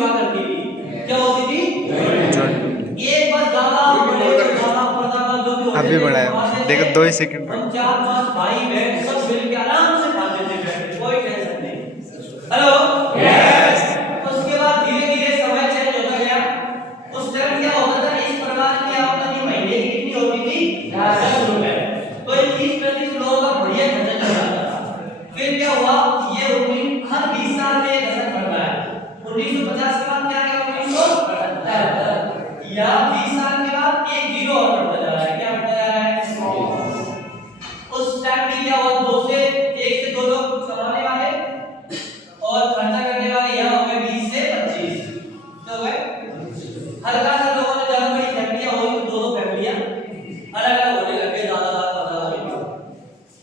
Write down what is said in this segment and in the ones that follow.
हुआ करती थी, क्या होती थी? एक बार ज्यादा बड़े ज्यादा पर्दा जो भी होते अभी थे, बड़ा है, कमाते देखो थे। 2 ही सेकंड हम 4-5 भाई बहन सब मिलके आराम से खाते थे बैठ के, कोई टेंशन नहीं। Hello, yes. उसके बाद धीरे धीरे समय चेंज होता गया। उस टाइम क्या होता था, इस परिवार की आमदनी महीने की कितनी होती थी? 10 रुपए। तो 30-35 लोगों का बढ़िया खर्चा चल जाता था। फिर क्या हुआ, ये हर 20 साल में एक असर बढ़ रहा है। 1950 के बाद क्या क्या 1977 या 20 साल के बाद एक जीरो और बढ़ता जा रहा है। क्या बढ़ता जा रहा है? उस टाइम में क्या हुआ, 2 से 1 से 2 लोग कमाने वाले और खर्चा करने वाले यहाँ हो गए 20 से 25। तो हो गए हल्का सा लोगों ने ज्यादा बड़ी फैमिलियां हुई तो 2-2 फैमिलियां अलग अलग होने लगे, दादा दादा दादा।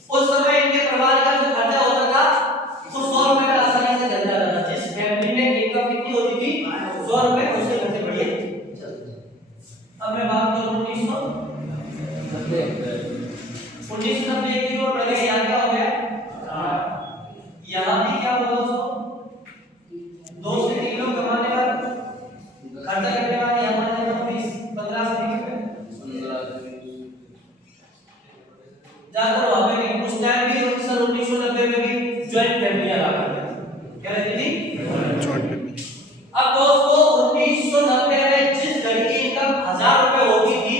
उस समय इनके परिवार का जो खर्चा होता था वो 100 रुपए में आसानी से चल जाता था। जिस फैमिली में इनकम कितनी होती थी? 100 रुपए, उससे खर्चे बढ़िया चलते। अब मैं बात करूं 1990 की ओर बढ़ गए। यहाँ क्या हो गया? यहाँ भी क्या हुआ दोस्तों? 2 से 3 लोग कमाने वाले, खर्चा करने वाले हमारे यहाँ 15 से 20 रुपए जाकर वहां पे नहीं। उस टाइम भी सन 1990 में भी ज्वाइंट फैमिलियां रहा करती थी। क्या रहती थी? अब दोस्तों 1990 में जिस घर की इनकम 1000 रुपए होती थी,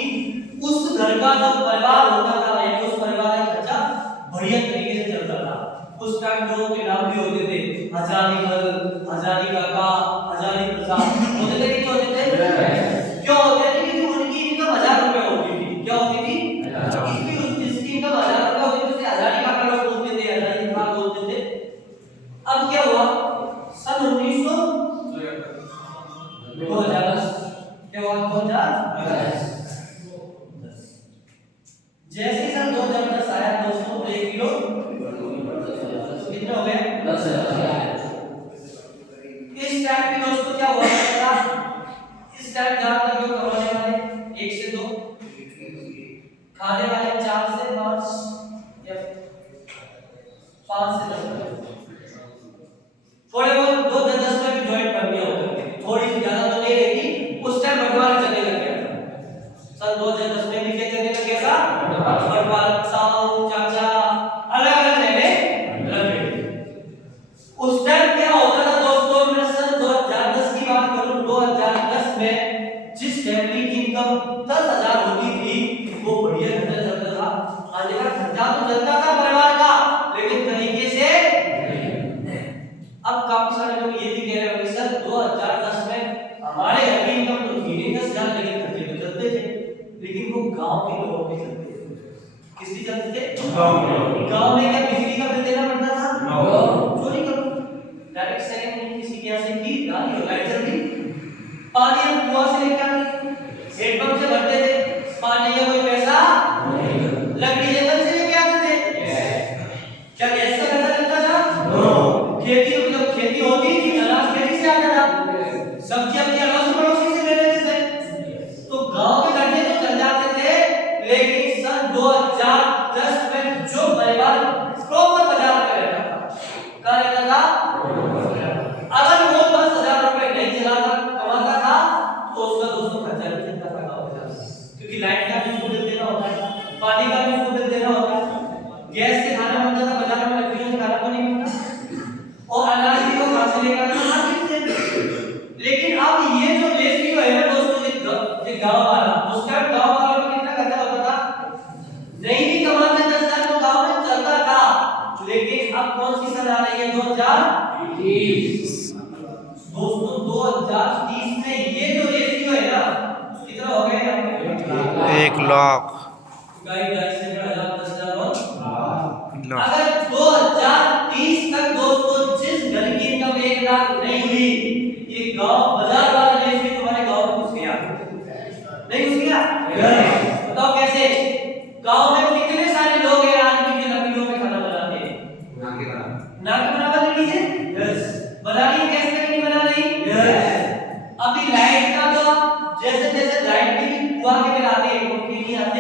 उस घर का जो परिवार होता था यानी उस परिवार का खर्चा बढ़िया तरीके से चलता था। उस टाइम लोगों के नाम भी होते थे, हजारी फल, हजारी काका, हजारी प्रसाद होते थे कि नहीं होते थे? क्यों होते थे? क्योंकि उनकी इनकम 1000 रुपए होती थी। क्या होती थी? इसकी जिसकी इनकम 1000 रुपए होती थी उसे हजारी काका लोग बोलते थे, हजारी प्रसाद बोलते थे। अब क्या हुआ, सन 2010 क्या हुआ? 2010 जैसे सन 2010 आया दोस्तों, 1 किलो कितने हो गए? 10,000। इस टाइम पे दोस्तों क्या हुआ था, इस टाइम ज्यादातर जो कमाने वाले 1 से 2, खाने वाले 4 से 5 या 5 से 10, थोड़े बहुत 2-10 में भी ज्वाइंट फैमिली होती थी। थोड़ी सी ज्यादा तो नहीं रहती। उस टाइम बंटवारा चलने लग गया था। सन 2010 में भी क्या चलने लग गया था? बंटवारा, साऊ चाचा अलग अलग रहने लगे। उस टाइम क्या होता था दोस्तों, मैं सन 2010 की बात करूं, 2010 में जिस फैमिली की इनकम 10,000 होती थी वो बढ़िया खर्चा चलता था। खाने का खर्चा तो चलता था परिवार का, लेकिन तरीके से अब काफी सारे लोग ये भी कह रहे होंगे सर 2010 में हमारे घर की इनकम तो थी नहीं 10,000, लेकिन खर्चे तो चलते थे। लेकिन वो गांव के लोगों के चलते थे। किसकी चलते थे? गांव में क्या बिजली का बिल देना पड़ता था? चोरी करो, डायरेक्ट सेकंड नहीं, किसी के यहाँ से की गाड़ी हो लाइट जल्दी, पानी हम कुआं से लेकर आते, हेडपंप से भरते थे, पानी का कोई पैसा नहीं, लकड़ी जंगल से लेके आते थे। क्या गैस का पैसा लगता था? खेती मतलब खेती होती थी, अनाज खेती से आता था, सब्जी अपनी अड़ोसी पड़ोसी से ले लेते थे। तो गांव के खर्चे तो चल जाते थे, लेकिन सन 2010 में जो परिवार प्रॉपर बाजार में रहता था, कहाँ रहता था? अगर वो 10,000 रुपए नहीं चलाता कमाता था तो उसका दोस्तों खर्चा नहीं चलता था गांव में, क्योंकि लाइट का भी उसको बिल देना होता है, पानी का भी उसको बिल देना होता है, गैस से खाना बनता था, बाजार में लकड़ियों से खाना नहीं बनता, और अनाज भी वो कहां से लेकर आता? मार्केट से। लेकिन अब ये जो रेशियो है ना दोस्तों, ये गांव वाला, उस टाइम गांव वालों में कितना खर्चा होता था? नहीं भी कमाते 10,000 तो गांव में चलता था। लेकिन अब कौन सी सन आ रही है? 2030 दोस्तों। 2030 में ये जो रेशियो है ना कितना हो गया? 1 लाख। गाइस से 10,000 10,000 और अगर 2030 तक दोस्तों जिस घर की इनकम 1 लाख नहीं हुई, ये गांव बाजार वाला रेशियो तुम्हारे गांव में घुस गया, नहीं घुस गया? बताओ कैसे? गांव में कितने सारे लोग हैं आज भी जो लकड़ियों में खाना बनाते हैं, ना के बराबर लीजिए, यस बना रही है, गैस पे नहीं बना रही, यस। अभी लाइट का तो जैसे जैसे लाइट के भी कुआं के बिल आते हैं, उनके नहीं आते,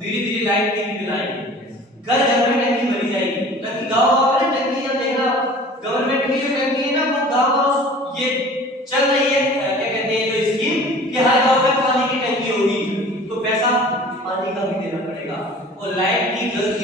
धीरे धीरे लाइट के भी बिल आएंगे, घर घर में टंकी भरी जाएगी। था, वो लाइट की गलती